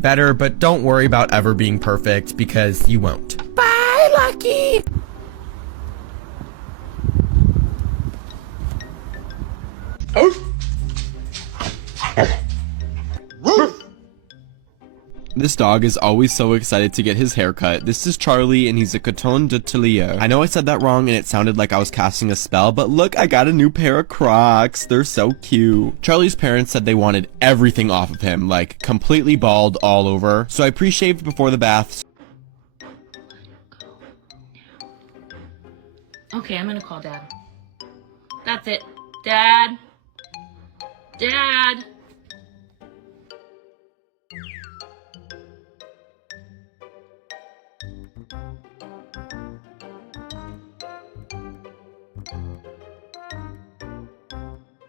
better, but don't worry about ever being perfect because you won't. Bye, Lucky! This dog is always so excited to get his haircut. This is Charlie, and he's a Coton de Tillier. I know I said that wrong, and it sounded like I was casting a spell, but look, I got a new pair of Crocs. They're so cute. Charlie's parents said they wanted everything off of him, like completely bald all over. So I pre-shaved before the bath. Okay, I'm gonna call Dad. That's it. Dad? Dad?